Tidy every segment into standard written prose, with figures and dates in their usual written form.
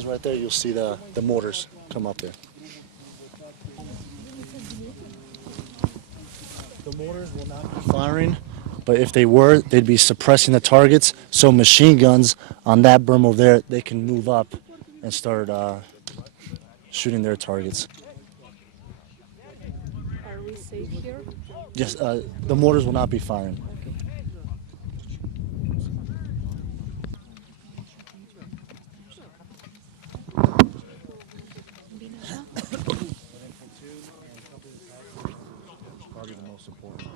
lines right there, you'll see the mortars come up there. The mortars will not be firing, but if they were, they'd be suppressing the targets. So machine guns on that berm over there, they can move up and start shooting their targets. Are we safe here? Yes, the mortars will not be firing. Probably the most important.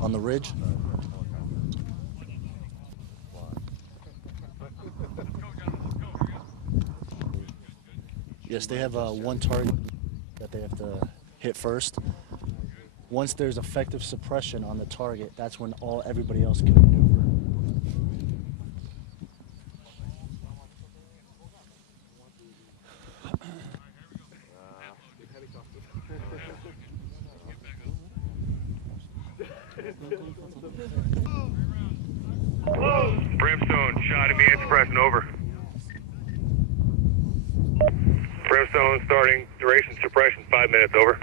On the ridge. Yes, they have one target that they have to hit first. Once there's effective suppression on the target, that's when everybody else can maneuver. Brimstone, shot at me and suppressing over. Brimstone starting duration suppression 5 minutes over.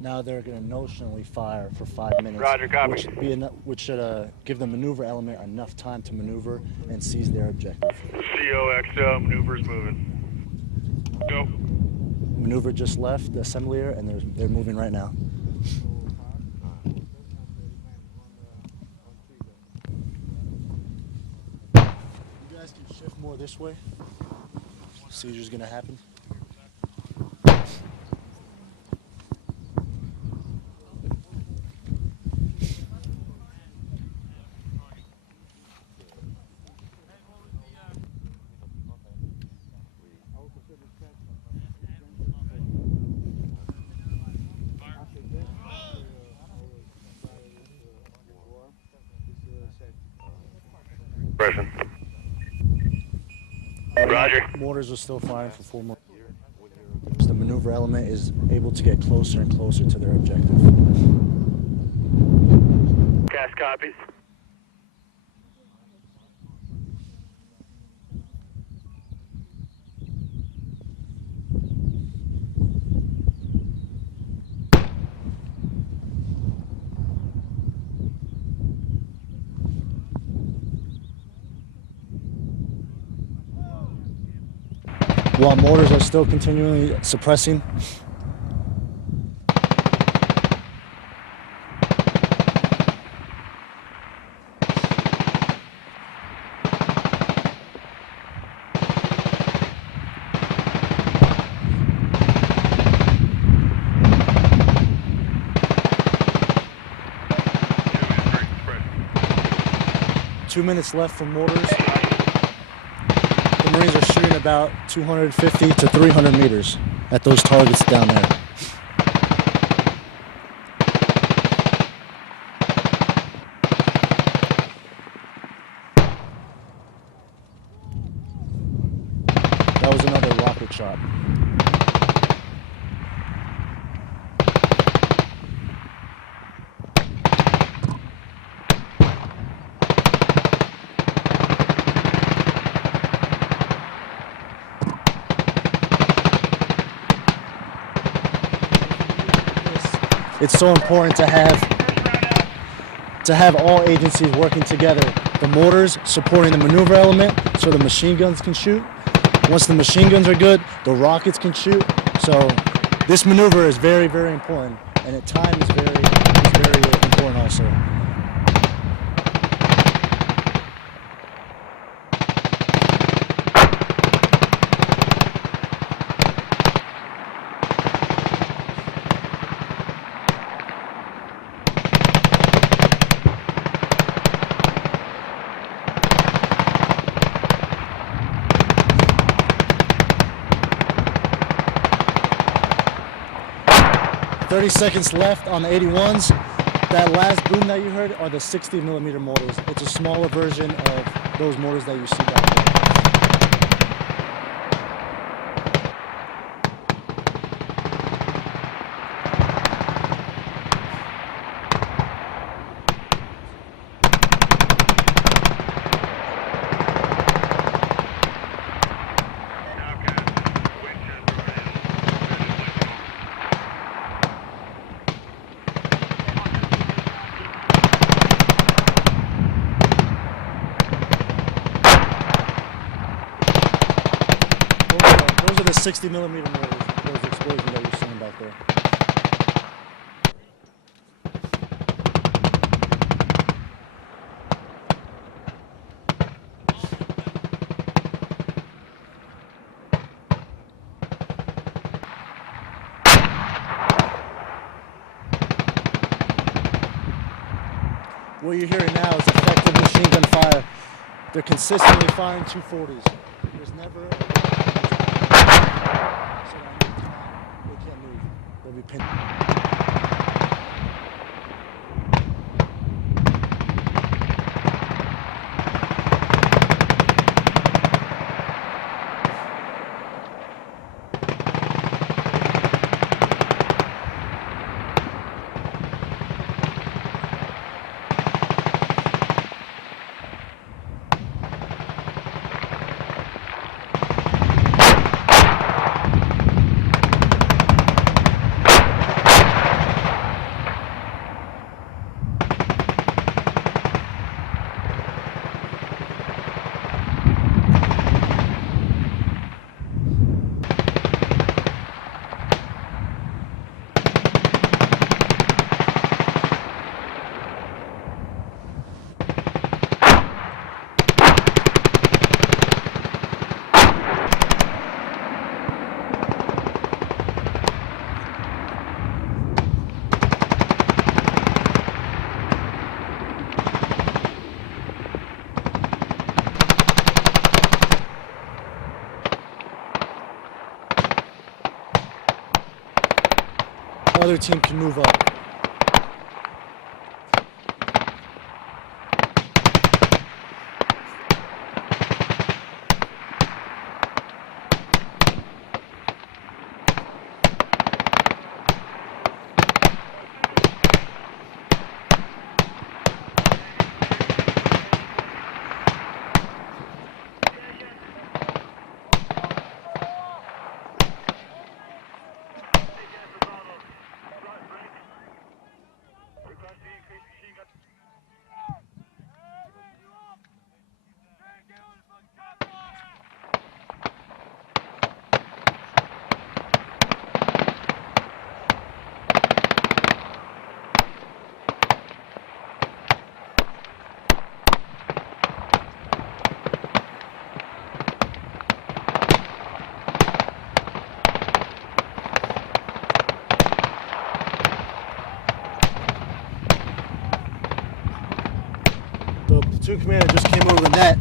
Now they're going to notionally fire for 5 minutes, Roger, copy. which should give the maneuver element enough time to maneuver and seize their objective. COXL maneuvers moving. Go. Maneuver just left the assembler, and they're moving right now. You guys can shift more this way. Seizure's going to happen. Suppression. Roger. Mortars are still firing for 4 more. So the maneuver element is able to get closer and closer to their objective. Cast copies. While mortars are still continually suppressing, Two minutes left for mortars. The Marines are shooting about 250 to 300 meters at those targets down there. That was another rocket shot. It's so important to have all agencies working together. The mortars supporting the maneuver element so the machine guns can shoot. Once the machine guns are good, the rockets can shoot. So this maneuver is very, very important, and at time is very important also. "30 seconds left on the 81s. That last boom that you heard are the 60mm mortars. It's a smaller version of those mortars that you see back there. Those are the 60mm mortars, those explosions that you're seeing back there. What you're hearing now is effective machine gun fire. They're consistently firing 240s. There's never so they can't move. They'll be pinned. Other team can move up. The platoon commander just came over the net,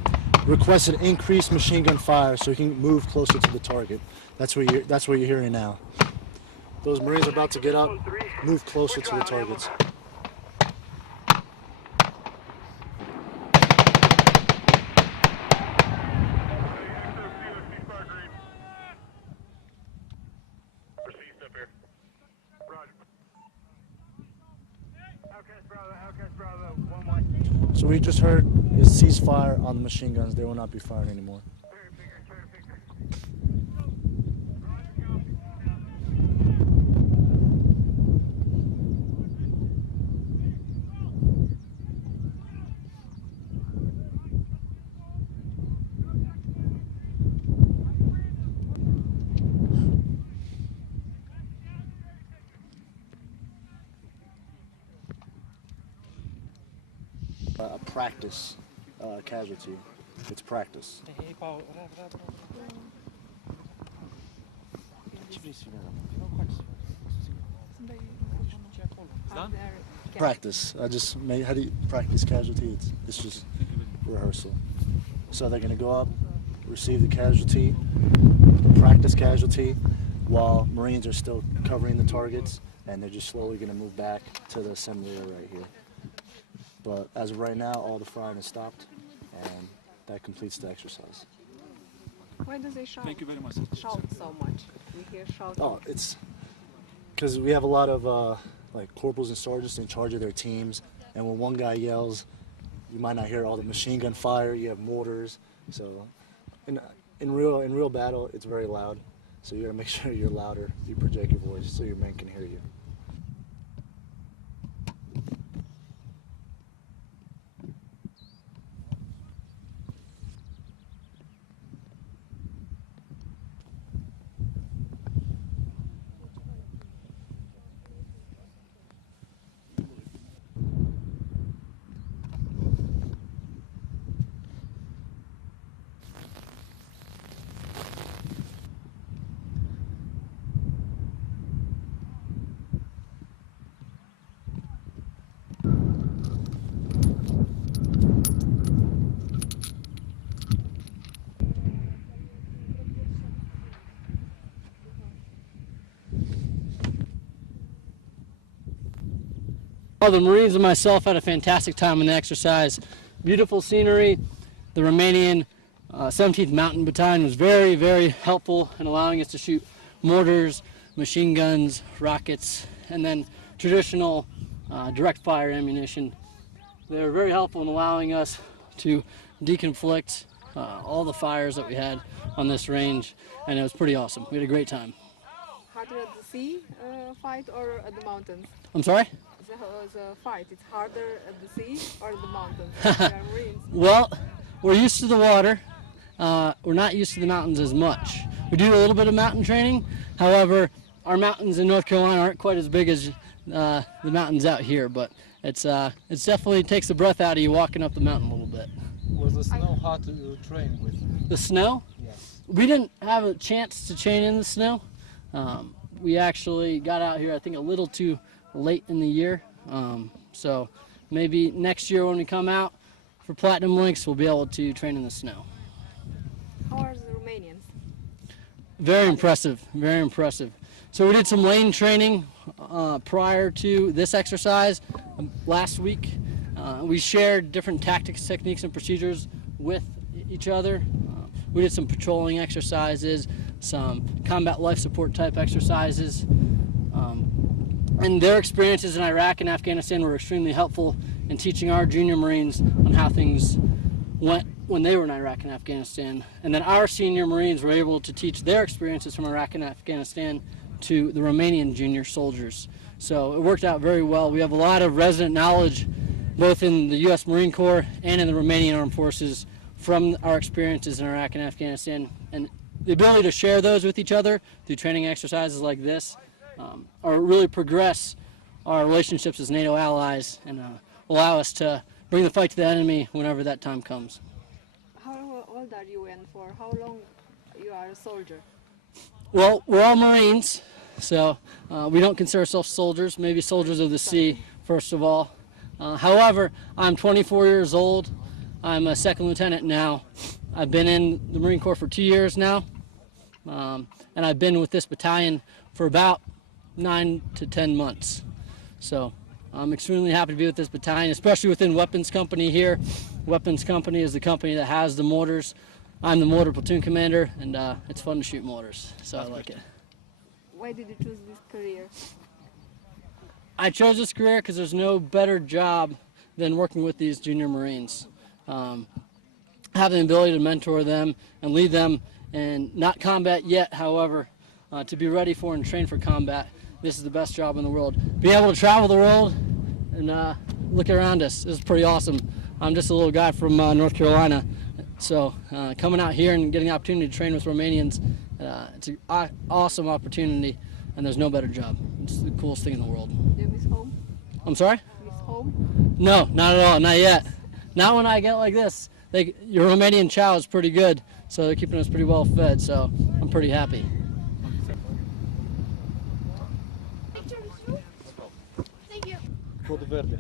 requested increased machine gun fire so he can move closer to the target. That's what you're hearing now. Those Marines are about to get up, move closer to the targets. So we just heard is ceasefire on the machine guns. They will not be firing anymore. A practice casualty. It's practice. Practice. I just made. How do you practice casualty? It's just rehearsal. So they're gonna go up, receive the casualty, practice casualty, while Marines are still covering the targets, and they're just slowly gonna move back to the assembly area right here. But as of right now, all the firing has stopped, and that's that completes the exercise. Why do they shout? Thank you very much. Shout so much. We hear shouting. Oh, it's because we have a lot of like corporals and sergeants in charge of their teams, and when one guy yells, you might not hear all the machine gun fire. You have mortars, so in real battle, it's very loud. So you gotta make sure you're louder. You project your voice so your men can hear you. Well, the Marines and myself had a fantastic time in the exercise. Beautiful scenery. The Romanian 17th Mountain Battalion was very, very helpful in allowing us to shoot mortars, machine guns, rockets, and then traditional direct fire ammunition. They were very helpful in allowing us to deconflict all the fires that we had on this range, and it was pretty awesome. We had a great time. Harder at the sea fight or at the mountains? I'm sorry? The fight, it's harder at the sea or at the mountains? They are Marines. Well, we're used to the water. We're not used to the mountains as much. We do a little bit of mountain training. However, our mountains in North Carolina aren't quite as big as the mountains out here, but it's definitely takes the breath out of you walking up the mountain a little bit. Was the snow hard to train with? The snow? Yes. We didn't have a chance to train in the snow. We actually got out here, I think, a little too late in the year. So maybe next year when we come out for Platinum Links, we'll be able to train in the snow. How are the Romanians? Very impressive, very impressive. So we did some lane training prior to this exercise last week. We shared different tactics, techniques, and procedures with each other. We did some patrolling exercises, some combat life support type exercises. And their experiences in Iraq and Afghanistan were extremely helpful in teaching our junior Marines on how things went when they were in Iraq and Afghanistan. And then our senior Marines were able to teach their experiences from Iraq and Afghanistan to the Romanian junior soldiers. So it worked out very well. We have a lot of resident knowledge both in the U.S. Marine Corps and in the Romanian Armed Forces from our experiences in Iraq and Afghanistan. And the ability to share those with each other through training exercises like this or really progress our relationships as NATO allies and allow us to bring the fight to the enemy whenever that time comes. How old are you and for how long you are a soldier? Well, we're all Marines, so we don't consider ourselves soldiers, maybe soldiers of the sea, first of all. However, I'm 24 years old. I'm a second lieutenant now. I've been in the Marine Corps for 2 years now, and I've been with this battalion for about 9 to 10 months. So I'm extremely happy to be with this battalion, especially within Weapons Company here. Weapons Company is the company that has the mortars. I'm the mortar platoon commander, and it's fun to shoot mortars, so I like it. Why did you choose this career? I chose this career because there's no better job than working with these junior Marines. Having the ability to mentor them and lead them in not combat yet, however, to be ready for and train for combat. This is the best job in the world. Being able to travel the world and look around us is pretty awesome. I'm just a little guy from North Carolina, so coming out here and getting the opportunity to train with Romanians, it's an awesome opportunity, and there's no better job. It's the coolest thing in the world. Do you miss home? I'm sorry? Miss home? No, not at all, not yet. Not when I get like this. Your Romanian chow is pretty good, so they're keeping us pretty well fed, so I'm pretty happy. Code verde.